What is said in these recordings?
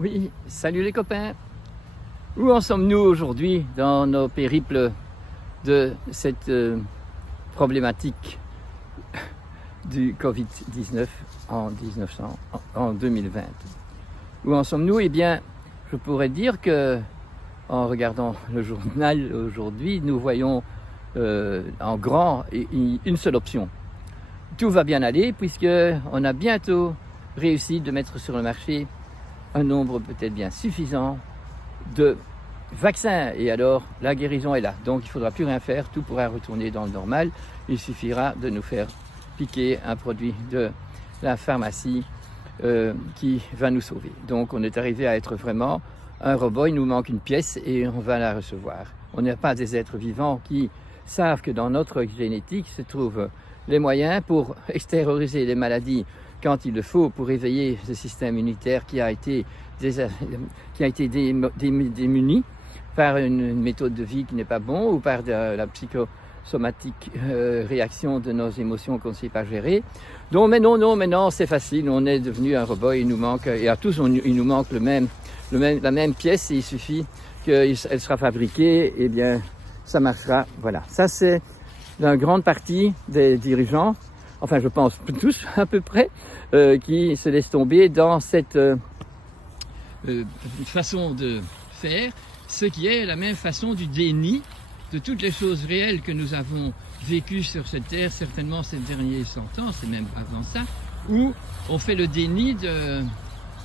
Oui, salut les copains. Où en sommes-nous aujourd'hui dans nos périples de cette problématique du Covid-19 en 2020? Où en sommes-nous? Eh bien, je pourrais dire que, en regardant le journal aujourd'hui, nous voyons en grand une seule option. Tout va bien aller puisqu'on a bientôt réussi de mettre sur le marché un nombre peut-être bien suffisant de vaccins. Et alors, la guérison est là. Donc, il ne faudra plus rien faire. Tout pourra retourner dans le normal. Il suffira de nous faire piquer un produit de la pharmacie qui va nous sauver. Donc, on est arrivé à être vraiment un robot. Il nous manque une pièce et on va la recevoir. On n'est pas des êtres vivants qui savent que dans notre génétique se trouvent les moyens pour extérioriser les maladies quand il le faut, pour éveiller ce système immunitaire qui a été démuni par une méthode de vie qui n'est pas bonne ou par la psychosomatique réaction de nos émotions qu'on ne sait pas gérer. Donc, mais non, c'est facile, on est devenu un robot, il nous manque, et à tous, il nous manque la même pièce, et il suffit qu'elle sera fabriquée, et bien, ça marchera. Voilà, ça c'est la grande partie des dirigeants, enfin je pense tous à peu près, qui se laissent tomber dans cette façon de faire, ce qui est la même façon du déni de toutes les choses réelles que nous avons vécues sur cette terre, certainement ces derniers 100 ans, c'est même avant ça, où on fait le déni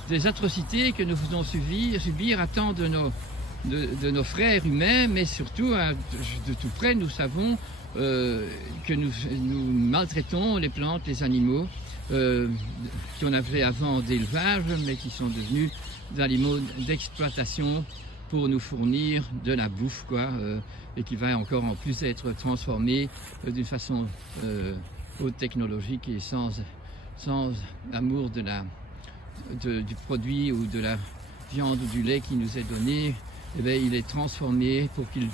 des atrocités que nous faisons subir à tant de nos frères humains, mais surtout de tout près, nous savons que nous maltraitons les plantes, les animaux qu'on avait avant d'élevage, mais qui sont devenus des animaux d'exploitation pour nous fournir de la bouffe, et qui va encore en plus être transformé d'une façon haute technologique et sans amour du produit ou de la viande ou du lait qui nous est donné. Eh bien, il est transformé pour qu'il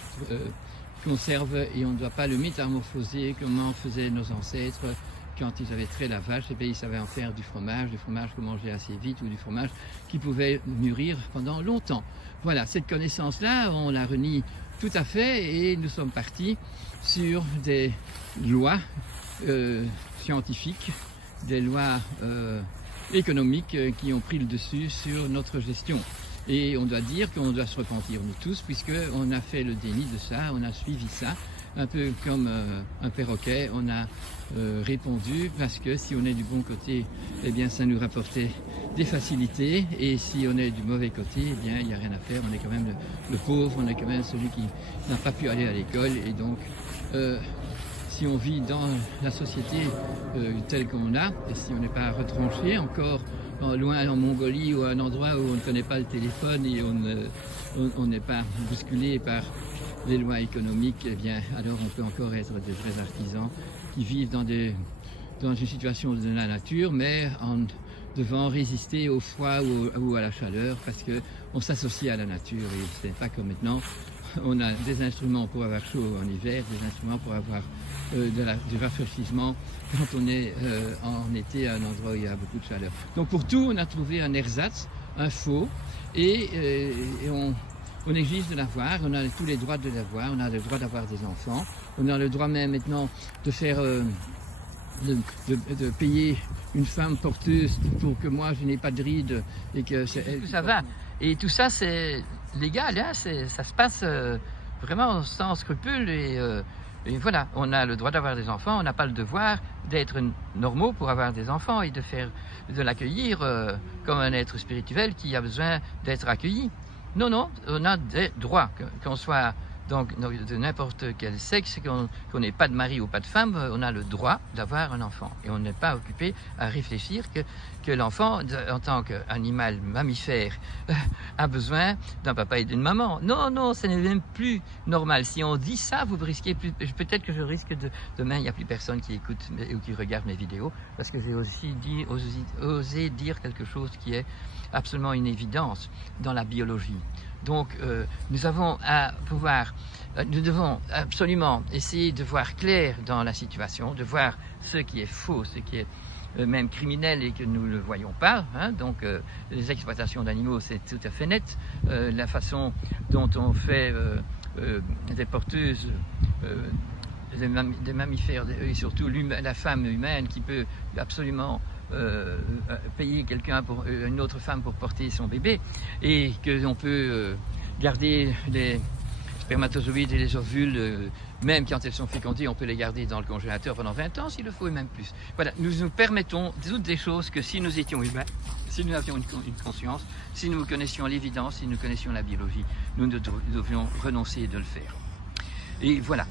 conserve, et on ne doit pas le métamorphoser comme faisaient nos ancêtres quand ils avaient trait la vache. Et bien, ils savaient en faire du fromage qu'on mangeait assez vite, ou du fromage qui pouvait mûrir pendant longtemps. Voilà, cette connaissance-là, on la renie tout à fait, et nous sommes partis sur des lois scientifiques, des lois économiques qui ont pris le dessus sur notre gestion. Et on doit dire qu'on doit se repentir, nous tous, puisqu'on a fait le déni de ça, on a suivi ça, un peu comme un perroquet, on a répondu, parce que si on est du bon côté, eh bien ça nous rapportait des facilités, et si on est du mauvais côté, eh bien il n'y a rien à faire, on est quand même le pauvre, on est quand même celui qui n'a pas pu aller à l'école, et donc si on vit dans la société telle qu'on a, et si on n'est pas retranché encore loin en Mongolie ou à un endroit où on ne connaît pas le téléphone et on n'est pas bousculé par les lois économiques, eh bien alors on peut encore être des vrais artisans qui vivent dans une situation de la nature, mais en devant résister au froid ou à la chaleur, parce qu'on s'associe à la nature, et ce n'est pas comme maintenant. On a des instruments pour avoir chaud en hiver, des instruments pour avoir du rafraîchissement quand on est en été à un endroit où il y a beaucoup de chaleur. Donc pour tout, on a trouvé un ersatz, un faux, et on exige de l'avoir, on a tous les droits de l'avoir, on a le droit d'avoir des enfants, on a le droit même maintenant de faire de payer une femme porteuse pour que moi je n'ai pas de rides et que ça va. Et tout ça c'est légal, hein, ça se passe vraiment sans scrupule, et voilà, on a le droit d'avoir des enfants, on n'a pas le devoir d'être normaux pour avoir des enfants et de l'accueillir comme un être spirituel qui a besoin d'être accueilli. Non, on a des droits, qu'on soit donc de n'importe quel sexe, qu'on n'ait pas de mari ou pas de femme, on a le droit d'avoir un enfant. Et on n'est pas occupé à réfléchir que l'enfant, en tant qu'animal mammifère, a besoin d'un papa et d'une maman. Non, ce n'est même plus normal. Si on dit ça, vous risquez plus. Peut-être que je risque demain, il n'y a plus personne qui écoute ou qui regarde mes vidéos, parce que j'ai aussi osé dire quelque chose qui est absolument une évidence dans la biologie. Donc nous devons absolument essayer de voir clair dans la situation, de voir ce qui est faux, ce qui est même criminel et que nous ne le voyons pas. Hein. Donc les exploitations d'animaux, c'est tout à fait net. La façon dont on fait des porteuses des mammifères, et surtout la femme humaine qui peut absolument payer quelqu'un une autre femme pour porter son bébé, et qu'on peut garder les spermatozoïdes et les ovules, même quand elles sont fécondées, on peut les garder dans le congélateur pendant 20 ans s'il le faut, et même plus. Voilà, nous nous permettons toutes des choses que si nous étions humains, si nous avions une conscience, si nous connaissions l'évidence, si nous connaissions la biologie, nous devions renoncer de le faire. Et voilà,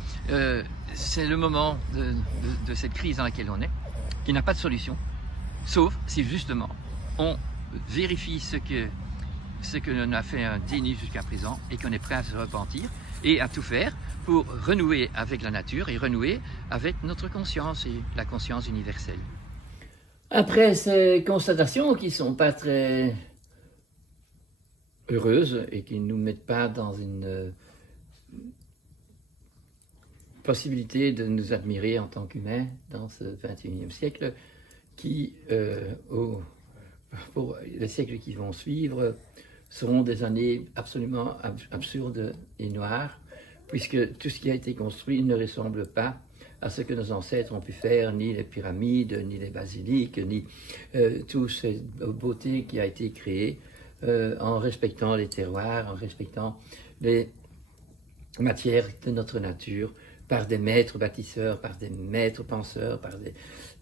c'est le moment de cette crise dans laquelle on est, qui n'a pas de solution, sauf si justement on vérifie ce que l'on a fait un déni jusqu'à présent et qu'on est prêt à se repentir et à tout faire pour renouer avec la nature et renouer avec notre conscience et la conscience universelle. Après ces constatations qui ne sont pas très heureuses et qui ne nous mettent pas dans une possibilité de nous admirer en tant qu'humains dans ce XXIe siècle qui, pour les siècles qui vont suivre, seront des années absolument absurdes et noires, puisque tout ce qui a été construit ne ressemble pas à ce que nos ancêtres ont pu faire, ni les pyramides, ni les basiliques, ni toute cette beauté qui a été créée en respectant les terroirs, en respectant les matières de notre nature, par des maîtres bâtisseurs, par des maîtres penseurs, par des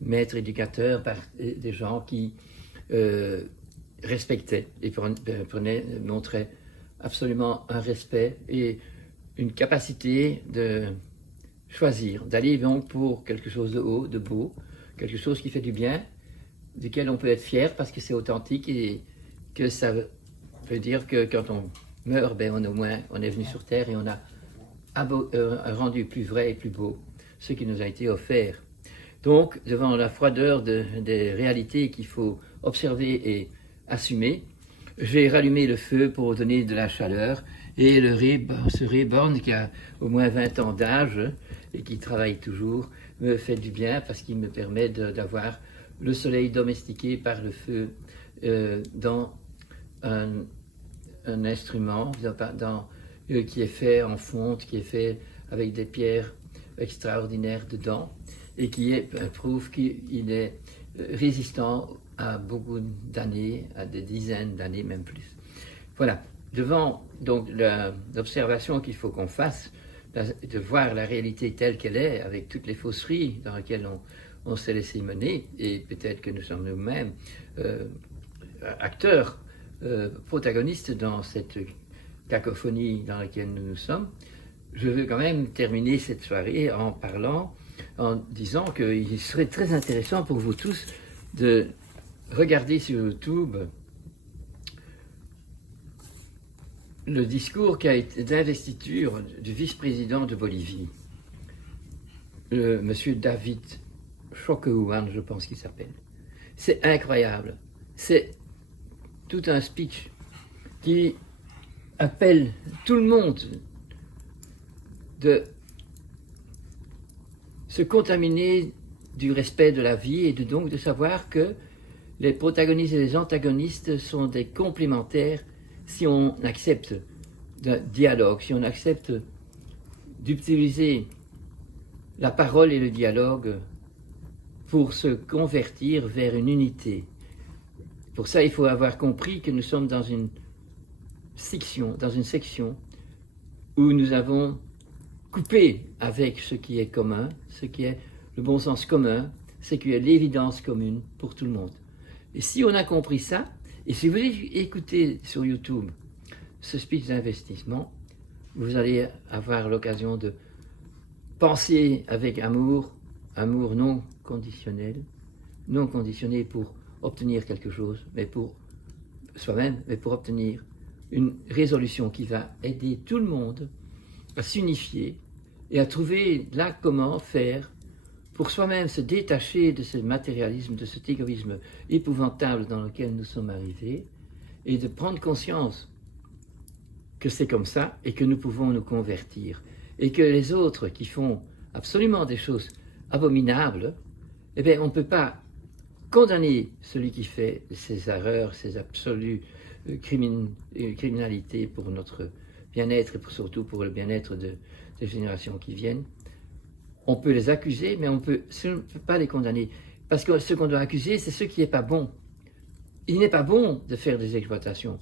maîtres éducateurs, par des gens qui respectaient et montraient absolument un respect et une capacité de choisir, d'aller donc pour quelque chose de haut, de beau, quelque chose qui fait du bien, duquel on peut être fier parce que c'est authentique et que ça veut dire que quand on meurt, au moins on est venu sur Terre et on a rendu plus vrai et plus beau ce qui nous a été offert. Donc, devant la froideur des réalités qu'il faut observer et assumer, j'ai rallumé le feu pour donner de la chaleur, et ce Rayborn qui a au moins 20 ans d'âge et qui travaille toujours me fait du bien parce qu'il me permet d'avoir le soleil domestiqué par le feu dans un instrument qui est fait en fonte, qui est fait avec des pierres extraordinaires dedans et qui prouve qu'il est résistant à beaucoup d'années, à des dizaines d'années, même plus. Voilà, devant donc l'observation qu'il faut qu'on fasse, de voir la réalité telle qu'elle est, avec toutes les fausseries dans lesquelles on s'est laissé mener, et peut-être que nous sommes nous-mêmes acteurs, protagonistes dans cette cacophonie dans laquelle nous sommes, je veux quand même terminer cette soirée en disant qu'il serait très intéressant pour vous tous de regarder sur YouTube le discours qui a été d'investiture du vice-président de Bolivie, monsieur David Choquehuan, je pense qu'il s'appelle. C'est incroyable. C'est tout un speech qui appelle tout le monde de se contaminer du respect de la vie et donc de savoir que les protagonistes et les antagonistes sont des complémentaires si on accepte le dialogue, si on accepte d'utiliser la parole et le dialogue pour se convertir vers une unité. Pour ça, il faut avoir compris que nous sommes dans une section où nous avons coupé avec ce qui est commun, ce qui est le bon sens commun, ce qui est l'évidence commune pour tout le monde. Et si on a compris ça, et si vous écoutez sur YouTube ce speech d'investissement, vous allez avoir l'occasion de penser avec amour non conditionnel pour obtenir quelque chose, mais pour soi-même, mais pour obtenir une résolution qui va aider tout le monde à s'unifier et à trouver là comment faire pour soi-même se détacher de ce matérialisme, de cet égoïsme épouvantable dans lequel nous sommes arrivés, et de prendre conscience que c'est comme ça et que nous pouvons nous convertir. Et que les autres qui font absolument des choses abominables, eh bien, on ne peut pas condamner celui qui fait ces erreurs, ces absolues criminalités pour notre bien-être et surtout pour le bien-être des générations qui viennent. On peut les accuser, mais on ne peut pas les condamner. Parce que ce qu'on doit accuser, c'est ce qui n'est pas bon. Il n'est pas bon de faire des exploitations.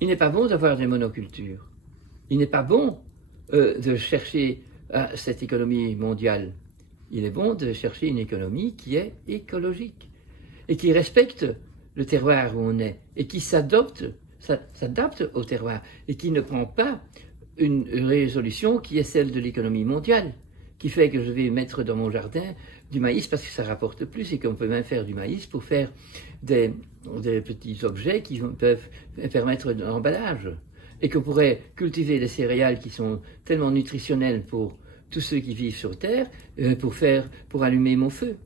Il n'est pas bon d'avoir des monocultures. Il n'est pas bon de chercher cette économie mondiale. Il est bon de chercher une économie qui est écologique et qui respecte le terroir où on est et qui s'adapte au terroir et qui ne prend pas une résolution qui est celle de l'économie mondiale, qui fait que je vais mettre dans mon jardin du maïs parce que ça rapporte plus et qu'on peut même faire du maïs pour faire des petits objets qui peuvent permettre de l'emballage et qu'on pourrait cultiver des céréales qui sont tellement nutritionnelles pour tous ceux qui vivent sur Terre pour allumer mon feu.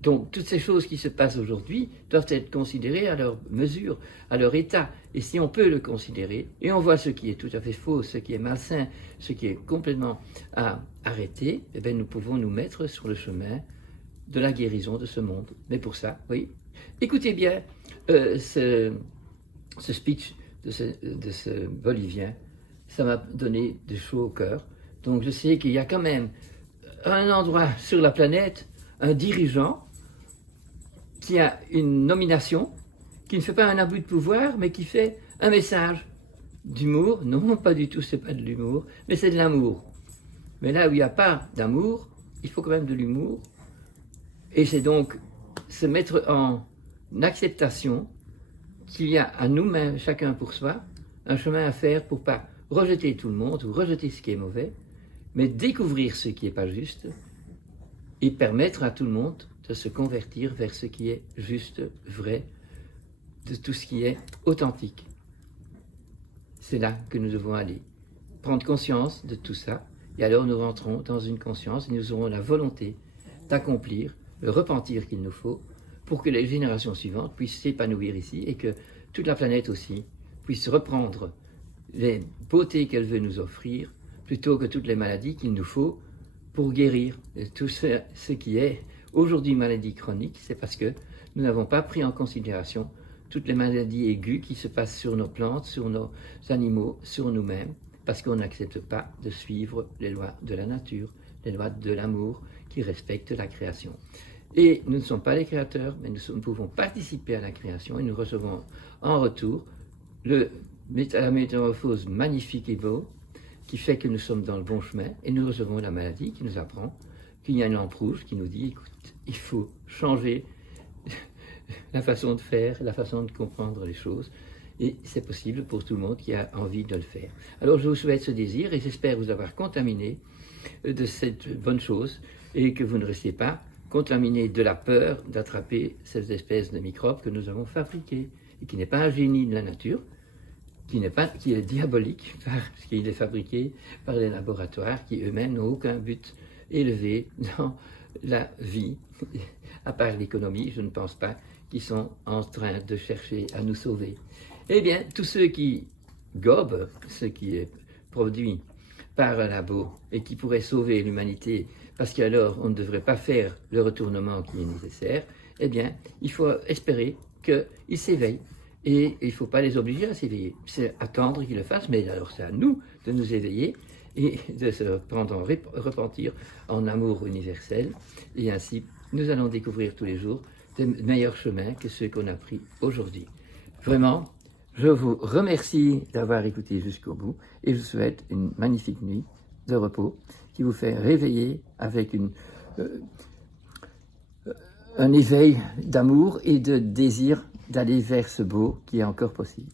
Donc toutes ces choses qui se passent aujourd'hui doivent être considérées à leur mesure, à leur état. Et si on peut le considérer, et on voit ce qui est tout à fait faux, ce qui est malsain, ce qui est complètement à arrêter, eh bien nous pouvons nous mettre sur le chemin de la guérison de ce monde. Mais pour ça, oui, écoutez bien ce speech de ce Bolivien, ça m'a donné des chaud au cœur. Donc je sais qu'il y a quand même un endroit sur la planète, un dirigeant qui a une nomination, qui ne fait pas un abus de pouvoir, mais qui fait un message d'humour. Non, pas du tout, c'est pas de l'humour, mais c'est de l'amour. Mais là où il n'y a pas d'amour, il faut quand même de l'humour. Et c'est donc se mettre en acceptation qu'il y a à nous-mêmes, chacun pour soi, un chemin à faire pour pas rejeter tout le monde ou rejeter ce qui est mauvais, mais découvrir ce qui n'est pas juste et permettre à tout le monde de se convertir vers ce qui est juste, vrai, de tout ce qui est authentique. C'est là que nous devons aller. Prendre conscience de tout ça, et alors nous rentrons dans une conscience et nous aurons la volonté d'accomplir le repentir qu'il nous faut pour que les générations suivantes puissent s'épanouir ici et que toute la planète aussi puisse reprendre les beautés qu'elle veut nous offrir plutôt que toutes les maladies qu'il nous faut pour guérir. Et tout ce qui est aujourd'hui maladie chronique, c'est parce que nous n'avons pas pris en considération toutes les maladies aiguës qui se passent sur nos plantes, sur nos animaux, sur nous-mêmes, parce qu'on n'accepte pas de suivre les lois de la nature, les lois de l'amour qui respectent la création. Et nous ne sommes pas les créateurs, mais nous pouvons participer à la création et nous recevons en retour la métamorphose magnifique et beau qui fait que nous sommes dans le bon chemin et nous recevons la maladie qui nous apprend qu'il y a une lampe rouge qui nous dit, écoute, il faut changer la façon de faire, la façon de comprendre les choses. Et c'est possible pour tout le monde qui a envie de le faire. Alors je vous souhaite ce désir et j'espère vous avoir contaminé de cette bonne chose et que vous ne restez pas contaminé de la peur d'attraper ces espèces de microbes que nous avons fabriqués et qui n'est pas un génie de la nature, qui est diabolique parce qu'il est fabriqué par les laboratoires qui eux-mêmes n'ont aucun but élevé dans la vie, à part l'économie. Je ne pense pas qu'ils sont en train de chercher à nous sauver. Eh bien, tous ceux qui gobent ce qui est produit par un labo et qui pourrait sauver l'humanité, parce qu'alors on ne devrait pas faire le retournement qui est nécessaire, eh bien, il faut espérer qu'ils s'éveillent. Et il ne faut pas les obliger à s'éveiller. C'est attendre qu'ils le fassent, mais alors c'est à nous de nous éveiller et de se repentir en amour universel. Et ainsi, nous allons découvrir tous les jours de meilleurs chemins que ceux qu'on a pris aujourd'hui. Vraiment, je vous remercie d'avoir écouté jusqu'au bout et je vous souhaite une magnifique nuit de repos qui vous fait réveiller avec un éveil d'amour et de désir d'aller vers ce beau qui est encore possible.